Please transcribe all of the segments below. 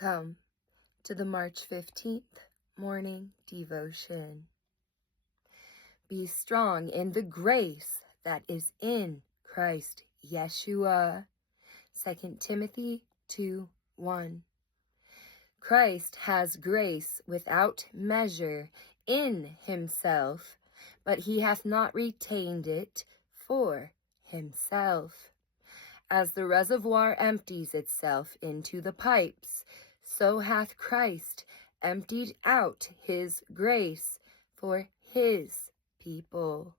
Come to the March 15th morning devotion. Be strong in the grace that is in Christ Yeshua. 2 Timothy 2:1. Christ has grace without measure in himself, but he hath not retained it for himself. As the reservoir empties itself into the pipes, so hath Christ emptied out his grace for his people.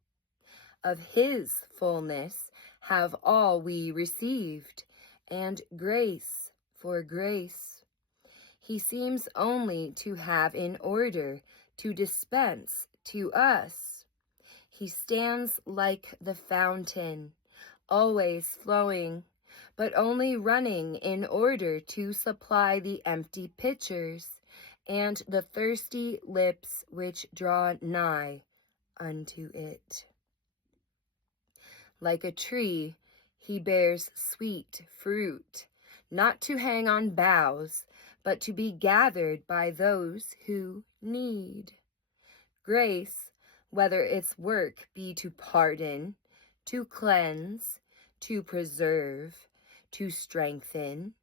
Of his fullness have all we received, and grace for grace. He seems only to have in order to dispense to us. He stands like the fountain, always flowing, but only running in order to supply the empty pitchers and the thirsty lips which draw nigh unto it. Like a tree, he bears sweet fruit, not to hang on boughs, but to be gathered by those who need. Grace, whether its work be to pardon, to cleanse, to preserve, to strengthen,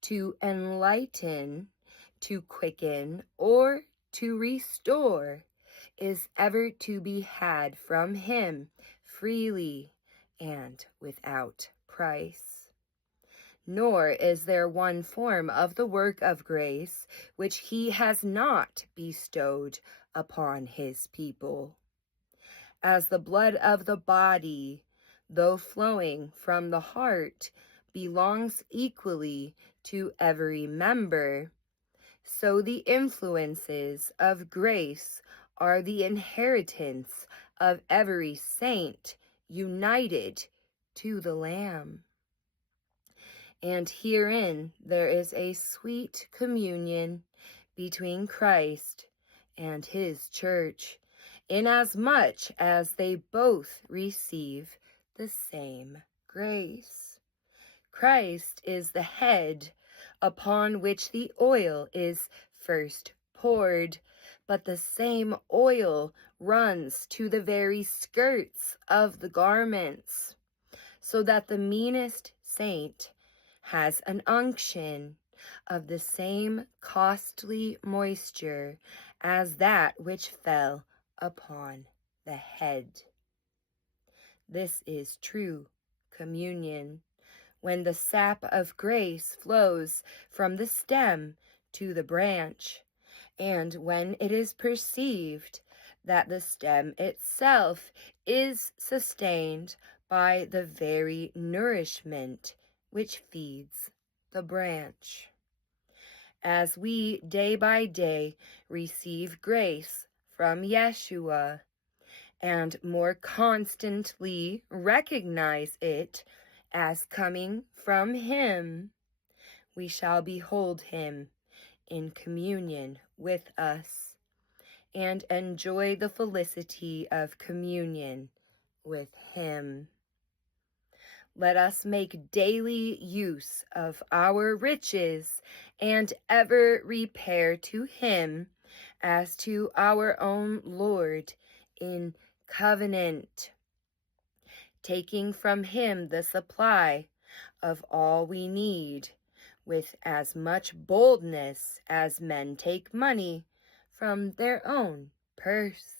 to enlighten, to quicken, or to restore, is ever to be had from him freely and without price. Nor is there one form of the work of grace which he has not bestowed upon his people. As the blood of the body, though flowing from the heart, belongs equally to every member, so the influences of grace are the inheritance of every saint united to the Lamb. And herein there is a sweet communion between Christ and his church, inasmuch as they both receive the same grace. Christ is the head upon which the oil is first poured, but the same oil runs to the very skirts of the garments, so that the meanest saint has an unction of the same costly moisture as that which fell upon the head. This is true communion, when the sap of grace flows from the stem to the branch, and when it is perceived that the stem itself is sustained by the very nourishment which feeds the branch. As we day by day receive grace from Yeshua, and more constantly recognize it as coming from him, we shall behold him in communion with us and enjoy the felicity of communion with him. Let us make daily use of our riches and ever repair to him as to our own Lord in covenant, taking from him the supply of all we need with as much boldness as men take money from their own purse.